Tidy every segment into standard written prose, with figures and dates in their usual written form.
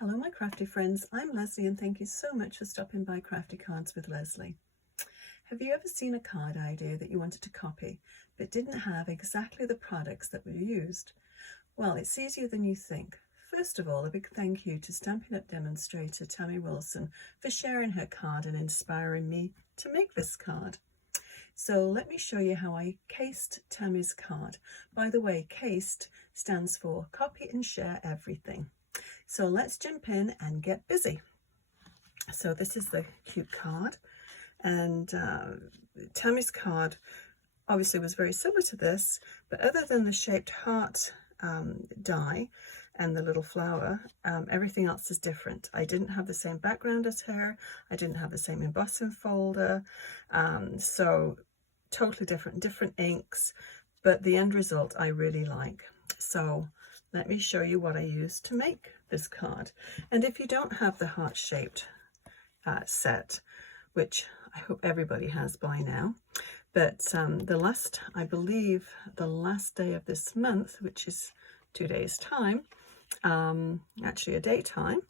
Hello my crafty friends, I'm Lesley and thank you so much for stopping by Crafty Cards with Lesley. Have you ever seen a card idea that you wanted to copy but didn't have exactly the products that were used? Well, it's easier than you think. First of all, a big thank you to Stampin Up demonstrator Tammy Wilson for sharing her card and inspiring me to make this card. So let me show you how I cased Tammy's card. By the way, cased stands for copy and share everything. So let's jump in and get busy. So this is the cute card, and Tammy's card obviously was very similar to this, but other than the shaped heart die and the little flower, everything else is different. I didn't have the same background as her, I didn't have the same embossing folder, so totally different inks, but the end result I really like. So let me show you what I used to make this card. And if you don't have the heart-shaped set, which I hope everybody has by now, but I believe the last day of this month, which is 2 days time, actually a day time,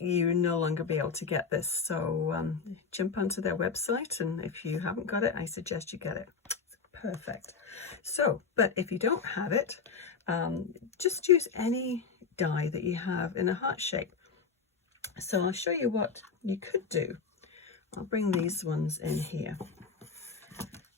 you no longer be able to get this. So jump onto their website, and if you haven't got it, I suggest you get it. Perfect. So, but if you don't have it, just use any die that you have in a heart shape. So I'll show you what you could do. I'll bring these ones in here.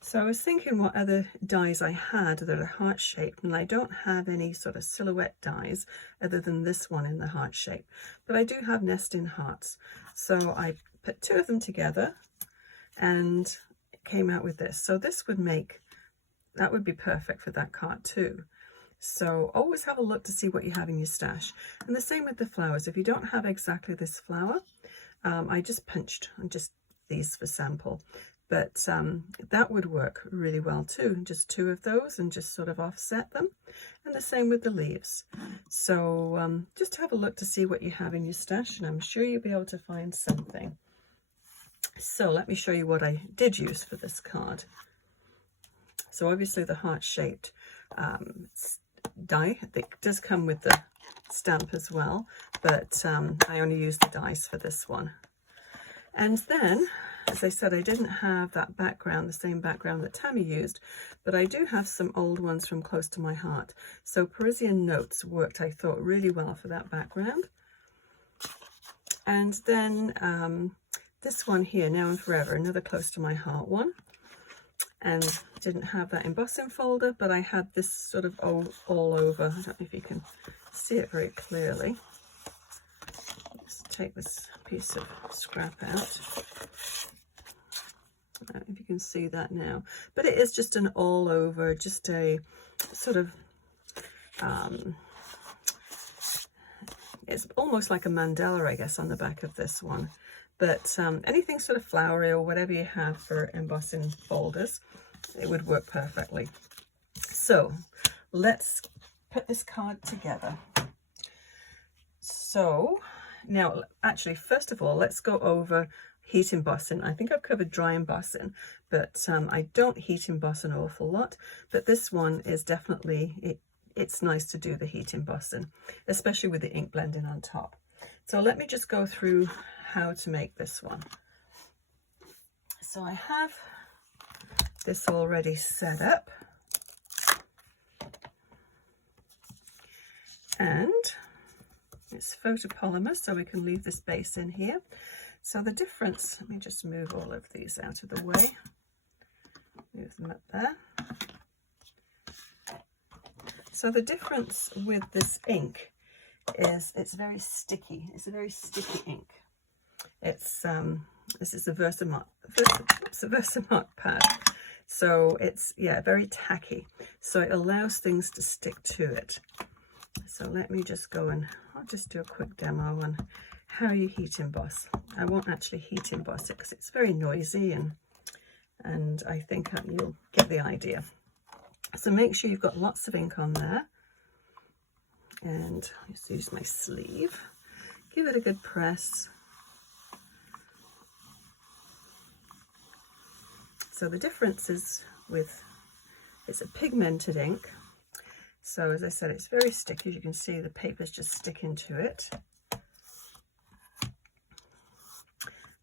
So I was thinking what other dies I had that are heart shaped, and I don't have any sort of silhouette dies other than this one in the heart shape, but I do have nesting hearts. So I put 2 of them together and it came out with this. So this would make, that would be perfect for that card too. So always have a look to see what you have in your stash. And the same with the flowers. If you don't have exactly this flower, I just punched just these for sample, but that would work really well too. Just 2 of those and just sort of offset them. And the same with the leaves. So just have a look to see what you have in your stash, and I'm sure you'll be able to find something. So let me show you what I did use for this card. So obviously the heart-shaped die, it does come with the stamp as well, but I only used the dies for this one. And then, as I said, I didn't have that background, the same background that Tammy used, but I do have some old ones from Close to My Heart. So Parisian Notes worked, I thought, really well for that background. And then this one here, Now and Forever, another Close to My Heart one. And didn't have that embossing folder, but I had this sort of all over. I don't know if you can see it very clearly. Let's take this piece of scrap out. I don't know if you can see that now, but it is just an all over, just a sort of, it's almost like a mandala, I guess, on the back of this one. But anything sort of flowery or whatever you have for embossing folders, it would work perfectly. So let's put this card together. So now, actually, first of all, let's go over heat embossing. I think I've covered dry embossing, but I don't heat emboss an awful lot. But this one is definitely, it's nice to do the heat embossing, especially with the ink blending on top. So let me just go through how to make this one. So I have this already set up, and it's photopolymer, so we can leave this base in here. So the difference, let me just move all of these out of the way, move them up there. So the difference with this ink is it's very sticky. It's a very sticky ink. It's this is a Versamark pad, so it's, yeah, very tacky, so it allows things to stick to it. So let me just go and I'll just do a quick demo on how you heat emboss. I won't actually heat emboss it because it's very noisy, and I think you'll get the idea. So make sure you've got lots of ink on there, and I'll just use my sleeve. Give it a good press. So the difference is it's a pigmented ink. So as I said, it's very sticky. As you can see, the paper's just sticking to it.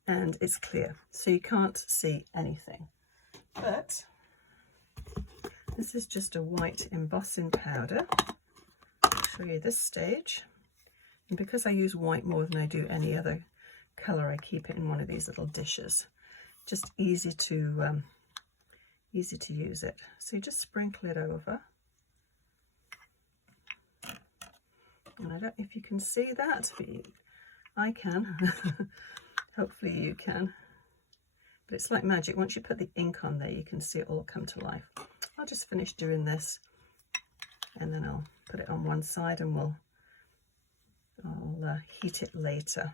and it's clear, so you can't see anything. But this is just a white embossing powder. I'll show you this stage. And because I use white more than I do any other colour, I keep it in one of these little dishes. Just easy to use it. So you just sprinkle it over. And I don't know if you can see that, but I can. Hopefully you can. But it's like magic. Once you put the ink on there, you can see it all come to life. I'll just finish doing this, and then I'll put it on one side, and I'll heat it later.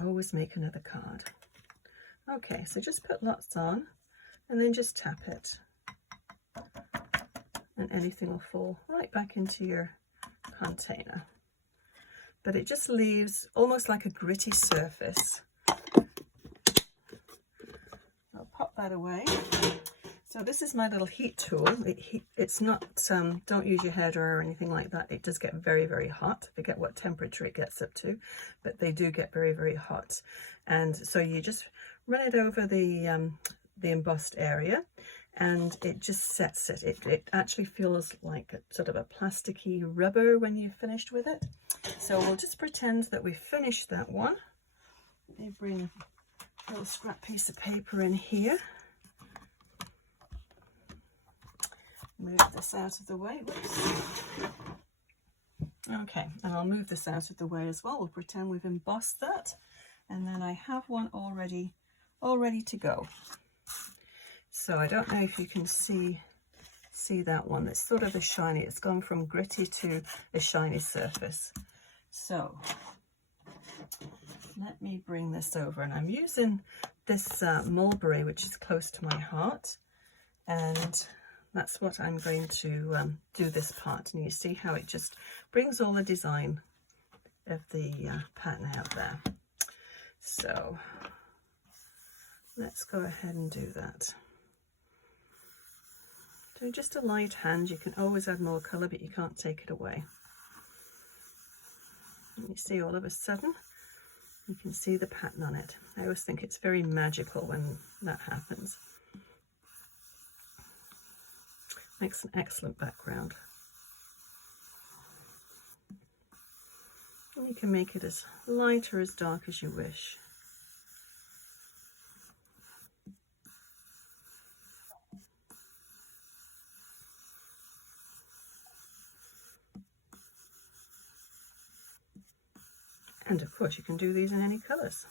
Always make another card. Okay, so just put lots on, and then just tap it, and anything will fall right back into your container. But it just leaves almost like a gritty surface. I'll pop that away. So this is my little heat tool. It's not, don't use your hairdryer or anything like that. It does get very, very hot. I forget what temperature it gets up to, but they do get very, very hot. And so you just run it over the embossed area, and it just sets it. It actually feels like a sort of a plasticky rubber when you've finished with it. So we'll just pretend that we've finished that one. Let me bring a little scrap piece of paper in here. Move this out of the way. Whoops. Okay, and I'll move this out of the way as well. We'll pretend we've embossed that, and then I have one all ready to go. So I don't know if you can see that one. It's sort of a shiny. It's gone from gritty to a shiny surface. So let me bring this over, and I'm using this mulberry, which is close to my heart, and that's what I'm going to do this part. And you see how it just brings all the design of the pattern out there. So let's go ahead and do that. So just a light hand. You can always add more colour, but you can't take it away. And you see all of a sudden, you can see the pattern on it. I always think it's very magical when that happens. Makes an excellent background. And you can make it as light or as dark as you wish. And of course you can do these in any colours.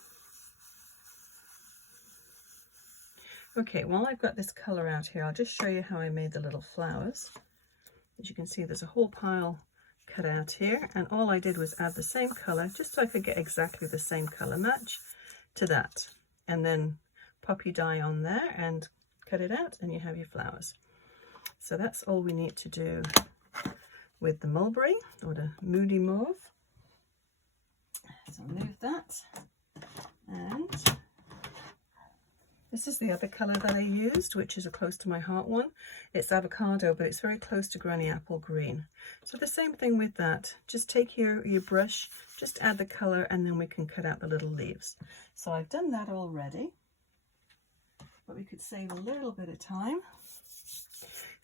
Okay, while I've got this colour out here, I'll just show you how I made the little flowers. As you can see, there's a whole pile cut out here, and all I did was add the same colour, just so I could get exactly the same colour match to that. And then poppy dye on there and cut it out, and you have your flowers. So that's all we need to do with the mulberry, or the Moody Mauve. So move that, and this is the other colour that I used, which is a close to my heart one. It's avocado, but it's very close to granny apple green. So the same thing with that. Just take your brush, just add the colour, and then we can cut out the little leaves. So I've done that already, but we could save a little bit of time.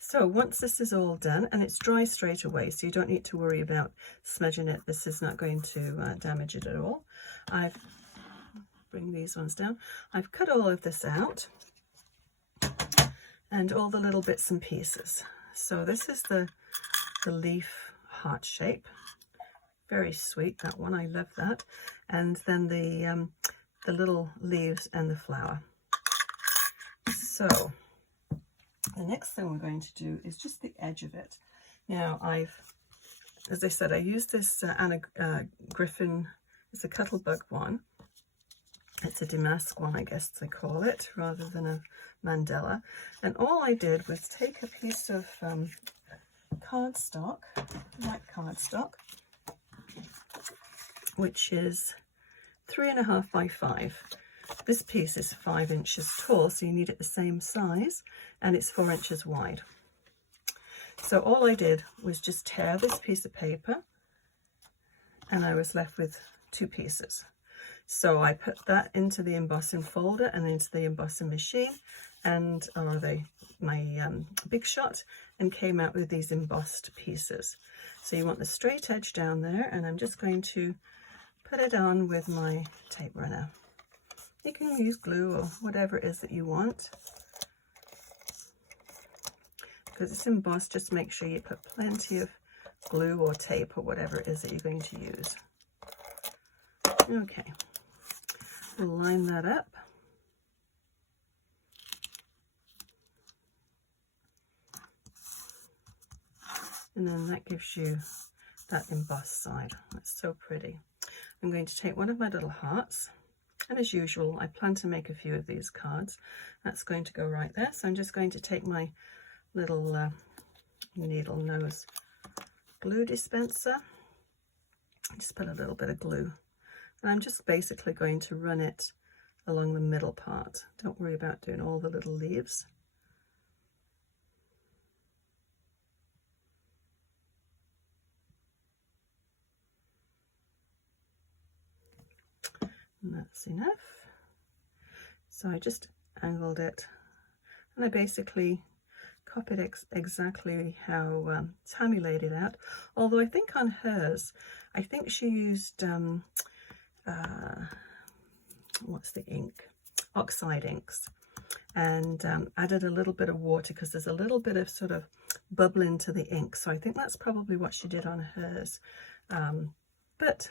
So once this is all done, and it's dry straight away, so you don't need to worry about smudging it. This is not going to damage it at all. Bring these ones down. I've cut all of this out, and all the little bits and pieces. So this is the leaf heart shape. Very sweet, that one. I love that. And then the little leaves and the flower. So the next thing we're going to do is just the edge of it. Now as I said, I used this Griffin. It's a Cuttlebug one. It's a damask one, I guess they call it, rather than a mandala. And all I did was take a piece of cardstock, white cardstock, which is 3.5 by 5. This piece is 5 inches tall, so you need it the same size, and it's 4 inches wide. So all I did was just tear this piece of paper, and I was left with 2 pieces. So I put that into the embossing folder and into the embossing machine and my Big Shot, and came out with these embossed pieces. So you want the straight edge down there, and I'm just going to put it on with my tape runner. You can use glue or whatever it is that you want. Because it's embossed, just make sure you put plenty of glue or tape or whatever it is that you're going to use. Okay, we'll line that up. And then that gives you that embossed side. That's so pretty. I'm going to take one of my little hearts, and as usual, I plan to make a few of these cards. That's going to go right there. So I'm just going to take my little needle nose glue dispenser, just put a little bit of glue, and I'm just basically going to run it along the middle part. Don't worry about doing all the little leaves. And that's enough. So I just angled it, and I basically copied exactly how Tammy laid it out. Although I think on hers, I think she used what's the ink? Oxide inks, and added a little bit of water because there's a little bit of sort of bubbling to the ink. So I think that's probably what she did on hers. But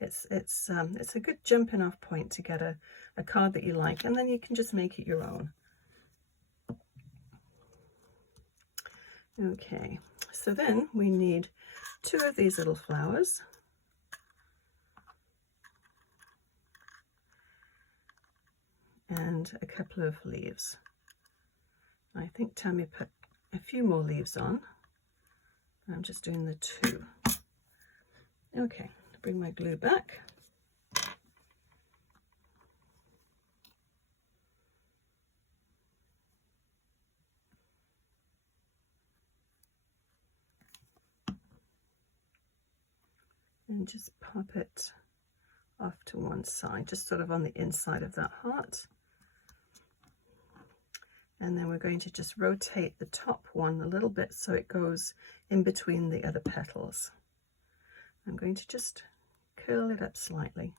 it's a good jumping off point to get a card that you like, and then you can just make it your own. Okay, so then we need 2 of these little flowers. And a couple of leaves. I think Tammy put a few more leaves on. I'm just doing the 2. Okay, bring my glue back. And just pop it off to one side, just sort of on the inside of that heart. And then we're going to just rotate the top one a little bit so it goes in between the other petals. I'm going to just curl it up slightly.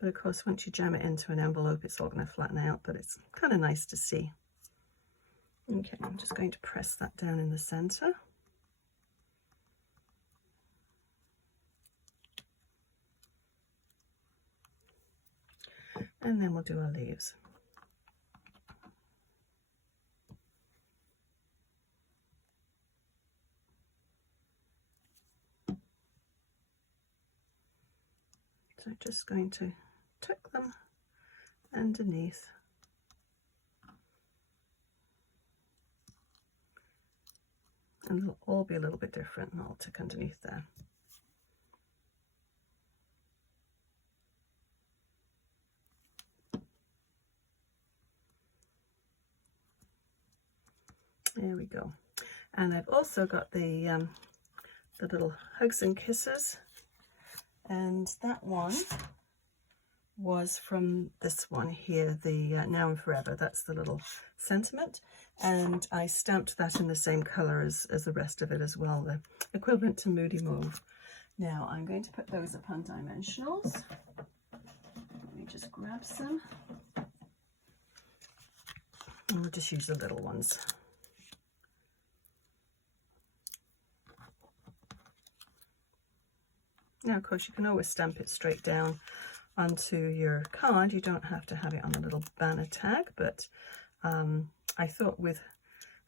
But of course, once you jam it into an envelope, it's all going to flatten out, but it's kind of nice to see. Okay, I'm just going to press that down in the center. And then we'll do our leaves. So just going to tuck them underneath. And they'll all be a little bit different, and I'll tuck underneath there. There we go. And I've also got the little hugs and kisses, and that one was from this one here, the Now and Forever. That's the little sentiment, and I stamped that in the same color as the rest of it as well, the equivalent to Moody Mauve. Now I'm going to put those up on dimensionals. Let me just grab some, and we'll just use the little ones. Now, of course, you can always stamp it straight down onto your card. You don't have to have it on a little banner tag, but I thought with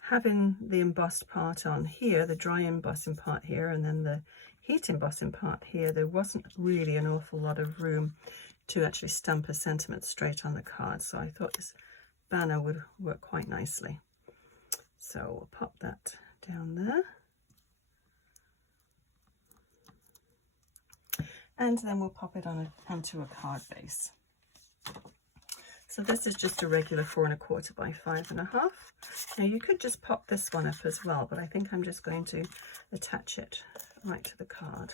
having the embossed part on here, the dry embossing part here, and then the heat embossing part here, there wasn't really an awful lot of room to actually stamp a sentiment straight on the card. So I thought this banner would work quite nicely. So we'll pop that down there. And then we'll pop it onto a card base. So this is just a regular 4 1/4 by 5 1/2. Now you could just pop this one up as well, but I think I'm just going to attach it right to the card.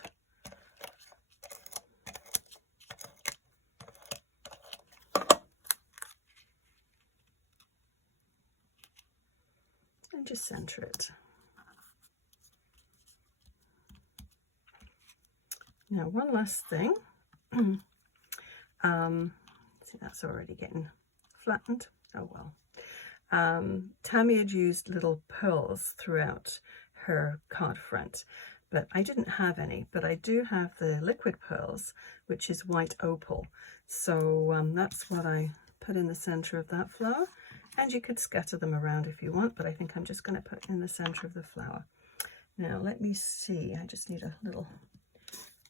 and just center it. Now one last thing. See, that's already getting flattened. Oh well. Tammy had used little pearls throughout her card front, but I didn't have any, but I do have the liquid pearls, which is white opal. So that's what I put in the center of that flower, and you could scatter them around if you want, but I think I'm just going to put in the center of the flower. Now let me see, I just need a little,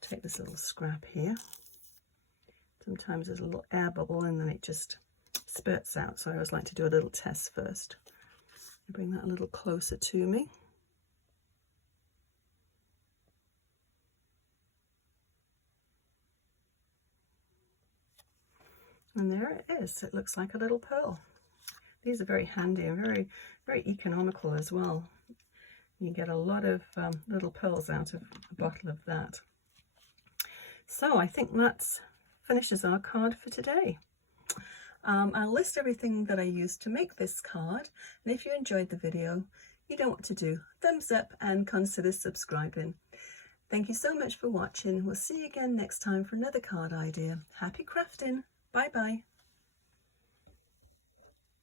take this little scrap here. Sometimes there's a little air bubble and then it just spurts out, so I always like to do a little test first. Bring that a little closer to me. And there it is. It looks like a little pearl. These are very handy and very, very economical as well. You get a lot of little pearls out of a bottle of that. So I think that finishes our card for today. I'll list everything that I used to make this card, and if you enjoyed the video, you know what to do. Thumbs up and consider subscribing. Thank you so much for watching. We'll see you again next time for another card idea. Happy crafting! Bye bye.